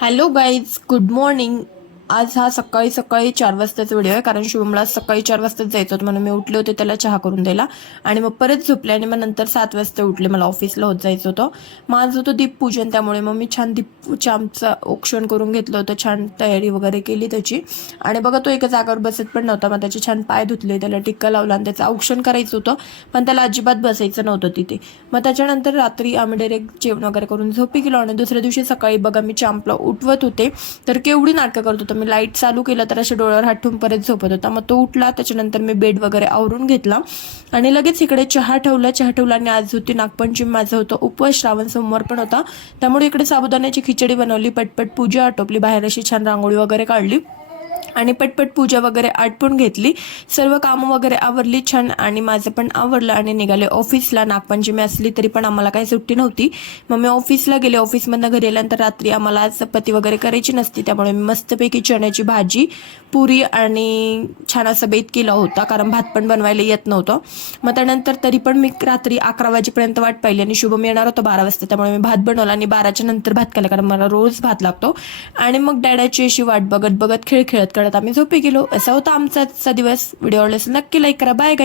Hello guys, good morning. आज हा सकाळी सकाळी 4 वाजताचा व्हिडिओ आहे, कारण शुभमला सकाळी 4 वाजताच जायचं होतं म्हणून मी उठले होते त्याला चहा करून द्यायला. आणि मग परत झोपले आणि मग नंतर 7 वाजता उठले, मला ऑफिसला होत जायचं होतं. मग आज होतं दीपपूजन, त्यामुळे मग मी छान दीपच्या आमचं औक्षण करून घेतलं होतं, छान तयारी वगैरे केली त्याची. आणि बघा तो एका जागावर बसत पण नव्हता, मग त्याचे छान पाय धुतले, त्याला टिक्का लावला आणि त्याचं औक्षण करायचं होतं, पण त्याला अजिबात बसायचं नव्हतं तिथे. मग त्याच्यानंतर रात्री आम्ही डायरेक्ट जेवण वगैरे करून झोपी गेलो आणि दुसऱ्या दिवशी सकाळी बघा मी चांपला उठवत होते, तर केवढी नाटकं करत होतं. मी लाईट चालू केलं तर अशा डोळ्यावर हात ठेवून परत झोपत होता. मग तो उठला, त्याच्यानंतर मी बेड वगैरे आवरून घेतला आणि लगेच इकडे चहा ठेवला आणि आज होती नागपंचमी, माझं होतं उपवास, श्रावण सोमवार पण होता, त्यामुळे इकडे साबुदाण्याची खिचडी बनवली, पटपट पूजा आटोपली, बाहेर अशी छान रांगोळी वगैरे काढली आणि पटपट पूजा वगैरे आटपून घेतली, सर्व कामं वगैरे आवरली छान. आणि माझं पण आवरलं आणि निघाले ऑफिसला. नागपंचमी असली तरी पण आम्हाला काही सुट्टी नव्हती, मग मी ऑफिसला गेले. ऑफिसमधनं घरी आल्यानंतर रात्री आम्हाला आज चपाती वगैरे करायची नसती, त्यामुळे मी मस्तपैकी चण्याची भाजी, पुरी आणि छान असं बेत केला होता, कारण भात पण बनवायला येत नव्हतं. मग त्यानंतर तरी पण मी रात्री 11 वाजेपर्यंत वाट पाहिली आणि शुभम येणार होता 12 वाजता, त्यामुळे मी भात बनवला आणि 12च्या नंतर भात खाल्ला, कारण मला रोज भात लागतो. आणि मग डॅडाची अशी वाट बघत बघत खेळ खेळत करत आम्ही झोपी गेलो. असा होता आमचा आजचा दिवस. व्हिडिओ आवडला असेल नक्की लाईक करा. Bye guys.